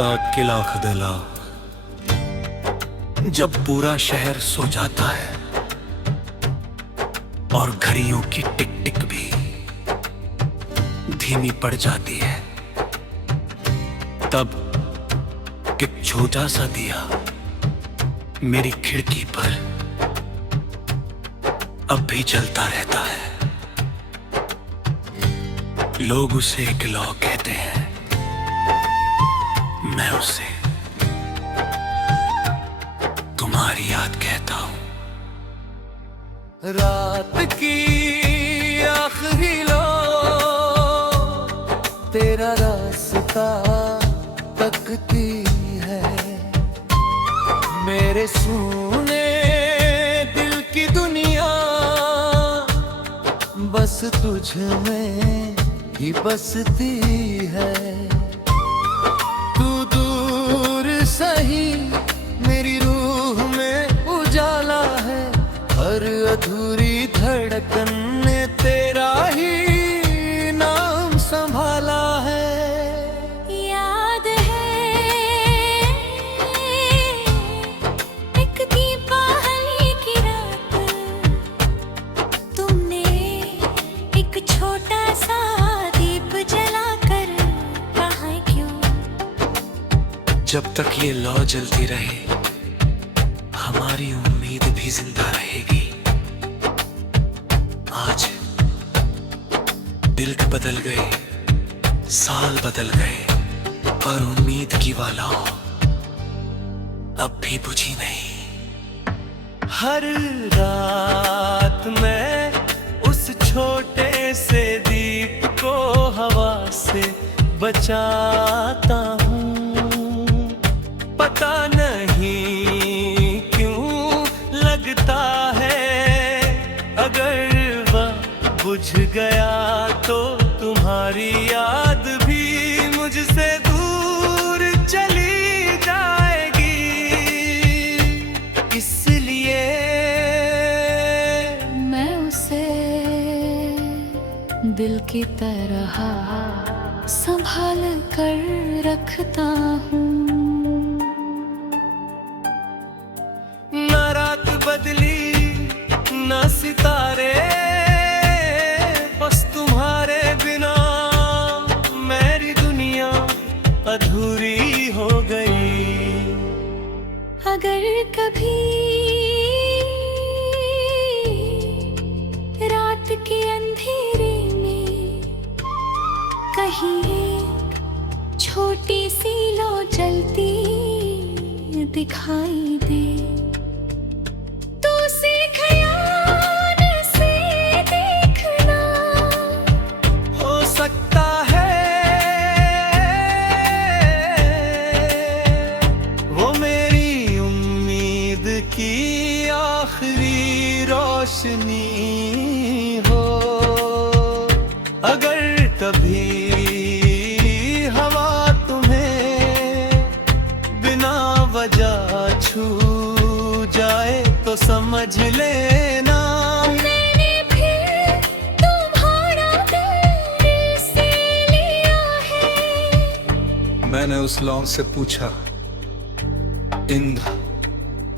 किला खदला जब पूरा शहर सो जाता है और घड़ियों की टिक टिक भी धीमी पड़ जाती है, तब एक छोटा सा दिया मेरी खिड़की पर अब भी जलता रहता है। लोग उसे एक लौ कहते हैं, मैं उसे तुम्हारी याद कहता हूं। रात की आखिरी लो तेरा रास्ता तकती है, मेरे सुने दिल की दुनिया बस तुझ में ही बसती है। तू दूर सही मेरी रूह में उजाला है, हर अधूरी धड़कन ने तेरा ही नाम संभाला है। याद है एक दीपावली की रात, तुमने एक छोटा सा दीप जलाकर कहा क्यों? जब तक ये लौ जलती रहे हमारी उम्मीद भी जिंदा रहेगी। आज दिल बदल गए, साल बदल गए, पर उम्मीद की वाला अब भी बुझी नहीं। हर रात मैं उस छोटे से दीप को हवा से बचाता हूँ, पता नहीं क्यों लगता है अगर वह बुझ गया तो तुम्हारी याद भी मुझसे दूर चली जाएगी। इसलिए मैं उसे दिल की तरह संभाल कर रखता हूँ। न रात बदली न सितारे, बस तुम्हारे बिना मेरी दुनिया अधूरी हो गई। अगर कभी रात के अंधेरे में कहीं एक छोटी सी लौ जलती दिखाई दे, तो उसे ख्याल से देखना। हो सकता है वो मेरी उम्मीद की आखिरी रोशनी हो। अगर कभी हवा तुम्हें बिना वजह छू जाए तो समझ लेना मैंने फिर तुम्हारा दिल से लिया है। मैंने उस लौ से पूछा, इंद्र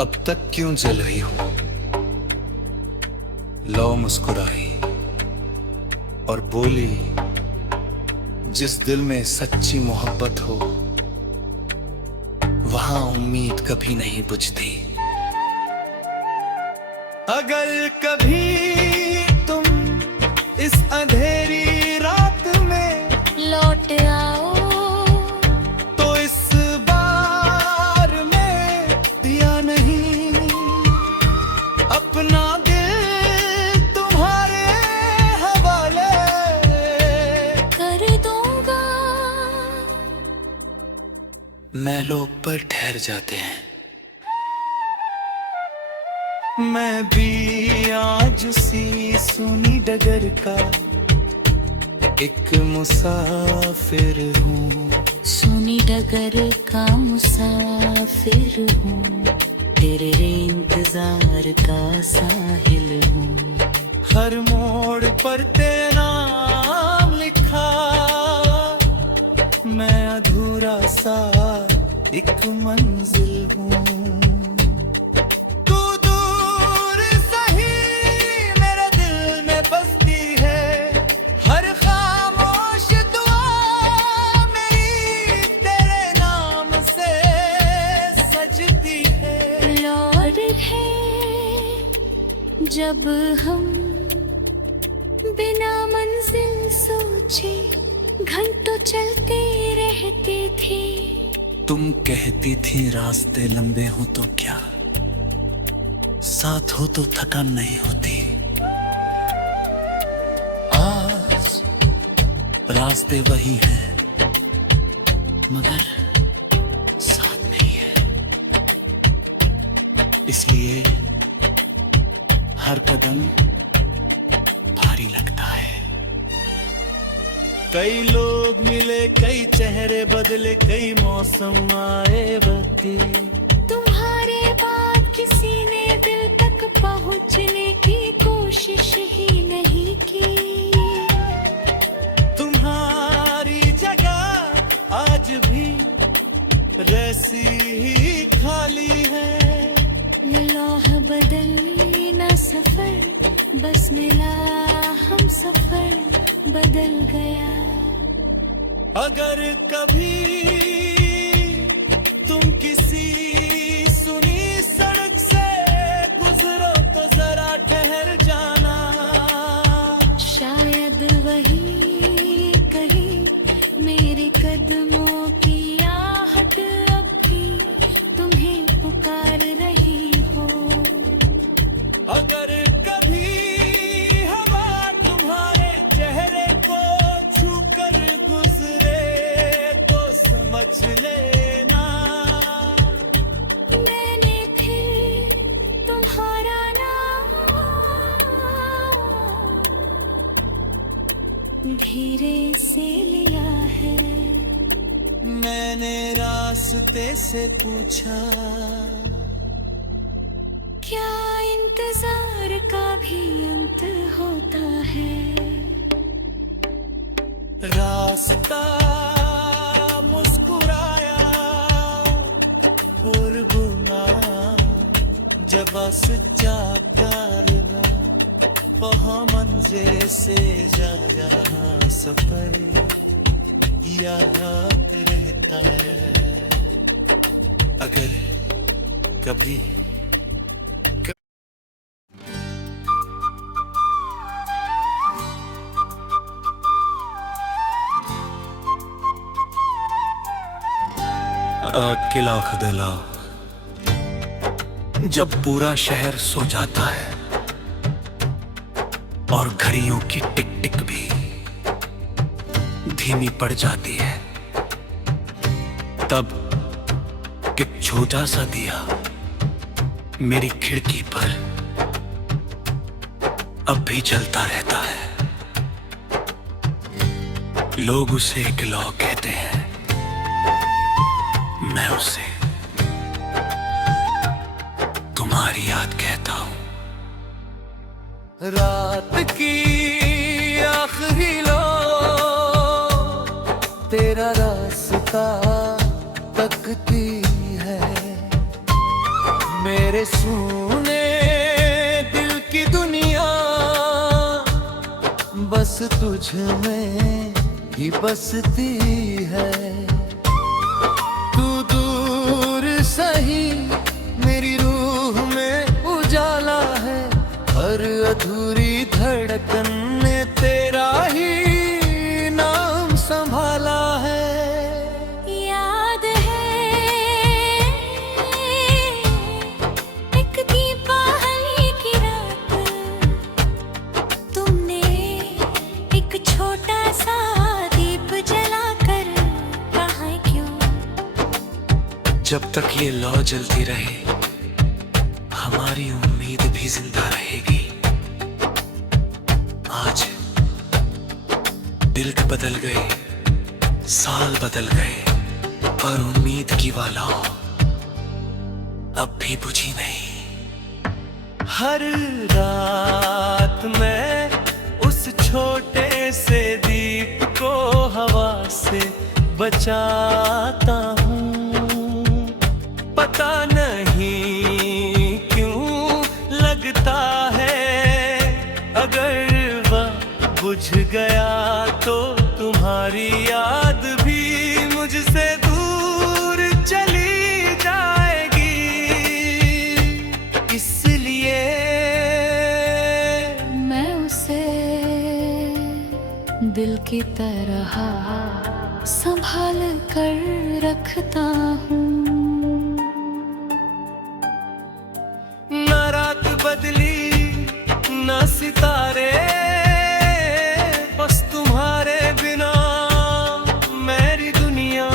अब तक क्यों जल रही हो? लौ मुस्कुराई और बोली, जिस दिल में सच्ची मोहब्बत हो वहां उम्मीद कभी नहीं बुझती। अगर कभी तुम इस अंधेरी रात में लौट आओ तो इस बार में दिया नहीं, अपना दिल तुम्हारे हवाले कर दूंगा। महलों पर ठहर जाते हैं। मैं भी आज उसी सुनी डगर का एक मुसाफिर हूँ। सुनी डगर का मुसाफिर हूँ, तेरे इंतजार का साहिल हूँ। हर मोड़ पर तेरा नाम लिखा मैं अधूरा सा एक मंजिल हूँ। तू दूर सही मेरे दिल में बसती है, हर खामोश दुआ मेरी तेरे नाम से सजती है। लौट है जब हम बिना मंजिल सोचे घंटों चलते रहते थे। तुम कहती थी रास्ते लंबे हो तो क्या, साथ हो तो थकान नहीं होती। आज रास्ते वही हैं मगर साथ नहीं है, इसलिए हर कदम भारी लगता है। कई लोग मिले, कई चेहरे बदले, कई मौसम आए बदले। तुम्हारे बाद किसी ने दिल तक पहुंचने की कोशिश ही नहीं की। तुम्हारी जगह आज भी वैसी ही खाली है। लौह बदली ना सफर, बस मिला हम सफर बदल गया। अगर कभी तुम किसी सुनी सड़क से गुजरो तो जरा ठहर जाना। शायद वही कहीं मेरे कदमों की आहट अब भी तुम्हें पुकार रही हो। अगर कभी हवा तुम्हारे चेहरे को छूकर गुजरे तो समझ लेना मैंने फिर तुम्हारा नाम धीरे से लिया है। मैंने रास्ते से पूछा, क्या इंतजार का भी अंत होता है? रास्ता मुस्कुराया और गुना जब सच्चा प्यार वहाँ मंजिल से जा जहाँ सफर याद रहता है। अगर कभी किला खदला जब पूरा शहर सो जाता है और घड़ियों की टिक टिक भी धीमी पड़ जाती है, तब एक छोटा सा दिया मेरी खिड़की पर अब भी जलता रहता है। लोग उसे एक लौ कहते हैं, मैं उसे तुम्हारी याद कहता हूं। रात की आखिरी लो तेरा रास्ता तकती है। मेरे सुने दिल की दुनिया बस तुझ में ही बसती है। सही मेरी रूह में उजाला है, हर अधूरी धड़कन ने तेरा ही नाम संभाला है। याद है एक दीपावली की रात, तुमने एक छोटा सा दीप जलाकर कहा क्यों? जब तक ये लौ जलती रहे हमारी उम्मीद भी जिंदा रहेगी। आज दिल बदल गए, साल बदल गए, पर उम्मीद की वाला अब भी बुझी नहीं। हर रात मैं उस छोटे से दीप को हवा से बचाता हूँ। पता नहीं क्यों लगता है अगर वह बुझ गया तो तुम्हारी याद भी मुझसे दूर चली जाएगी। इसलिए मैं उसे दिल की तरह संभाल कर रखता हूँ। न रात बदली न सितारे, बस तुम्हारे बिना मेरी दुनिया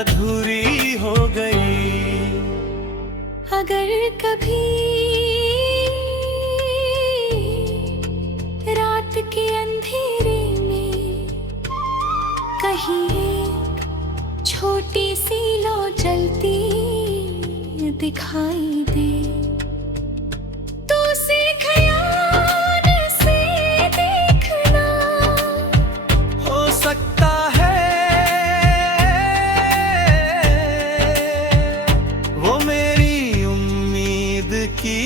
अधूरी हो गई। अगर कभी रात के अंधेरे में कहीं एक छोटी सी लौ जलती दिखाई दे तो उसे ख्याल से देखना। हो सकता है वो मेरी उम्मीद की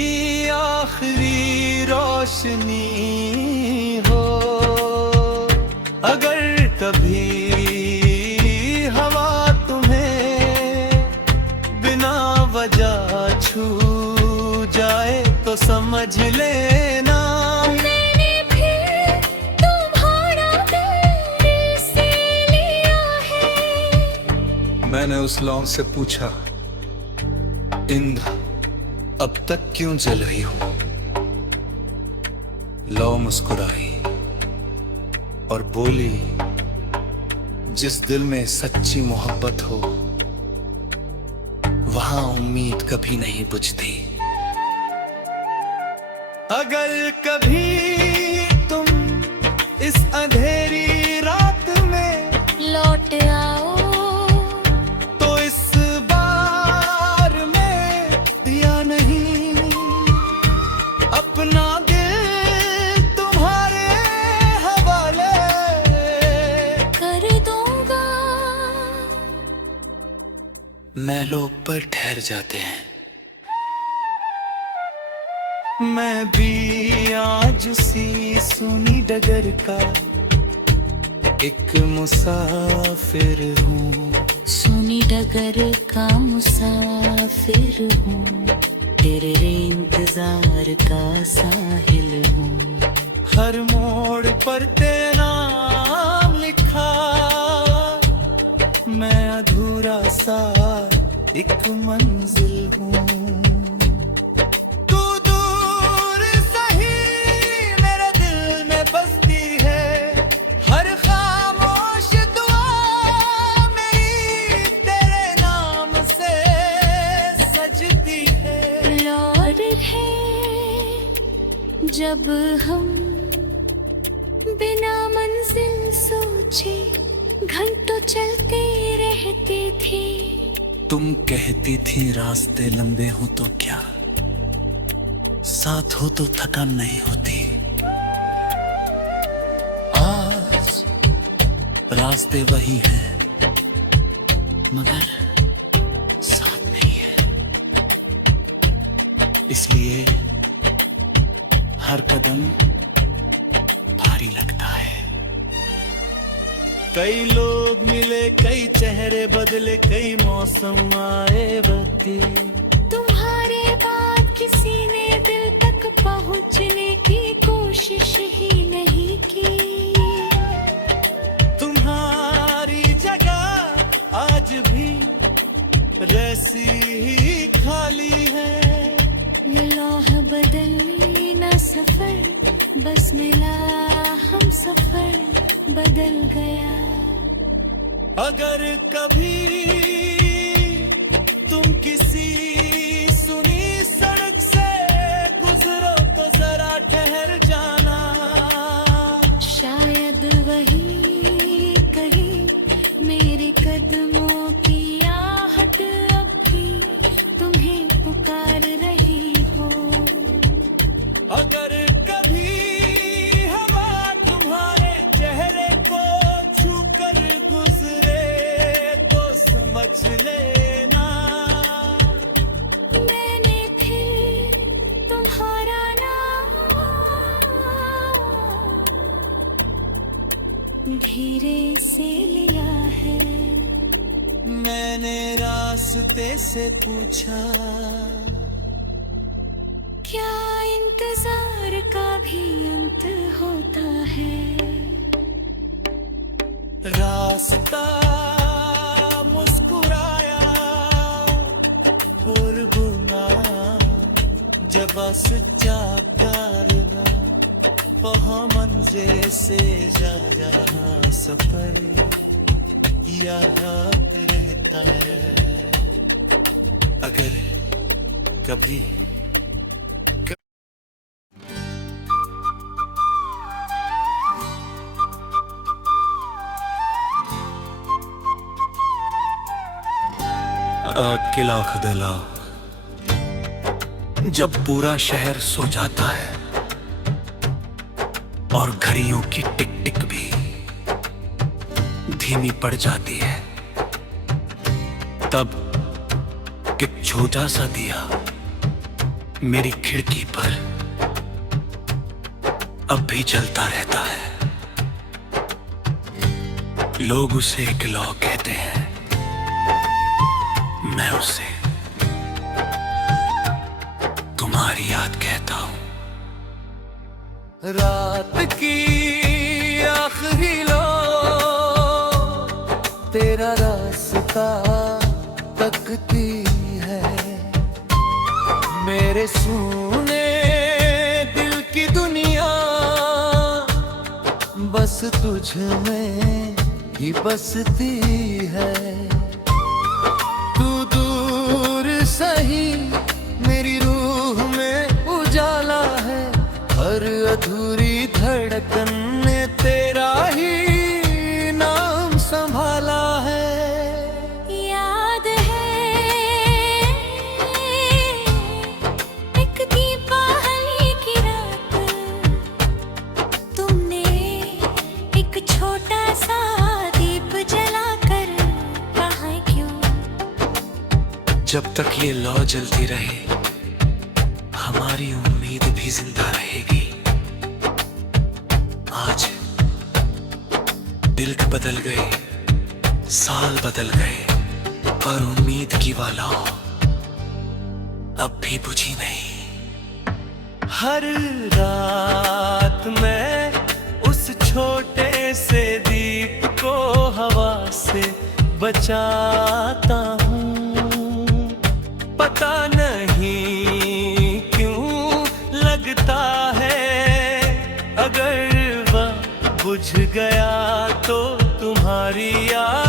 आखिरी रोशनी हो। अगर कभी हवा तुम्हें बिना वजह छू जाए तो समझ लेना मैंने फिर तुम्हारा दिल से लिया है। मैंने उस लौ से पूछा, इंद्र अब तक क्यों जल रही हो? लौ मुस्कुराई और बोली, जिस दिल में सच्ची मोहब्बत हो वहां उम्मीद कभी नहीं बुझती। अगर कभी तुम इस अंधेरी रात में लौट आओ तो इस बार में दिया नहीं अपना दिल तुम्हारे हवाले कर दूंगा। महलों पर ठहर जाते हैं। मैं भी आज सी सुनी डगर का एक मुसाफिर हूँ। सुनी डगर का मुसाफिर हूँ, तेरे इंतजार का साहिल हूँ। हर मोड़ पर तेरा नाम लिखा, मैं अधूरा सा एक मंजिल हूँ। तू दूर सही मेरे दिल में बसती है, हर खामोश दुआ मेरी तेरे नाम से सजती है। लौट है जब हम बिना मंजिल सोचे घंटों चलते रहते थे। तुम कहती थी रास्ते लंबे हो तो क्या, साथ हो तो थकान नहीं होती। आज रास्ते वही हैं मगर साथ नहीं है। इसलिए हर कदम भारी लगता है। कई लोग मिले, कई चेहरे बदले, कई मौसम आए बदले। तुम्हारे बाद किसी ने दिल तक पहुंचने की कोशिश ही नहीं की। तुम्हारी जगह आज भी वैसी ही खाली है। ये लौह बदली ना सफर, बस मिला हम सफर बदल गया। अगर कभी तुम किसी सुनी सड़क से गुजरो तो जरा ठहर जाना। शायद वही कहीं मेरे कदमों की आहट अब भी तुम्हें पुकार रही हो। अगर कभी हवा तुम्हारे चेहरे को छूकर गुजरे सोच लेना। मैंने फिर तुम्हारा नाम धीरे से लिया है। मैंने रास्ते से पूछा, क्या इंतजार का भी अंत होता है? रास्ता मुस्कुराया और बुना, जब सच्चा प्यार ना वहाँ मंजिल से जा जहाँ सफर याद रहता है। अगर कभी किला खदला, जब पूरा शहर सो जाता है और घड़ियों की टिक टिक भी धीमी पड़ जाती है, तब एक छोटा सा दिया मेरी खिड़की पर अब भी जलता रहता है। लोग उसे एक लौ कहते हैं, मैं उसे तुम्हारी याद कहता हूं। रात की आखिरी लो तेरा रास्ता तकती है। मेरे सुने दिल की दुनिया बस तुझ में ही बसती है। तू दूर सही मेरी रूह में उजाला है, हर अधूरी धड़कन ने तेरा ही नाम संभाला है। याद है एक दीपावली की रात, तुमने एक छोटा सा दीप जलाकर कहा क्यों? जब तक ये लौ जलती रहे हमारी उम्मीद भी जिंदा रहेगी। आज दिल बदल गए, साल बदल गए, पर उम्मीद की वाला अब भी बुझी नहीं। हर रात मैं उस छोटे से दीप को हवा से बचाता हूँ। पता नहीं क्यों लगता है अगर वह बुझ गया तो तुम्हारी याद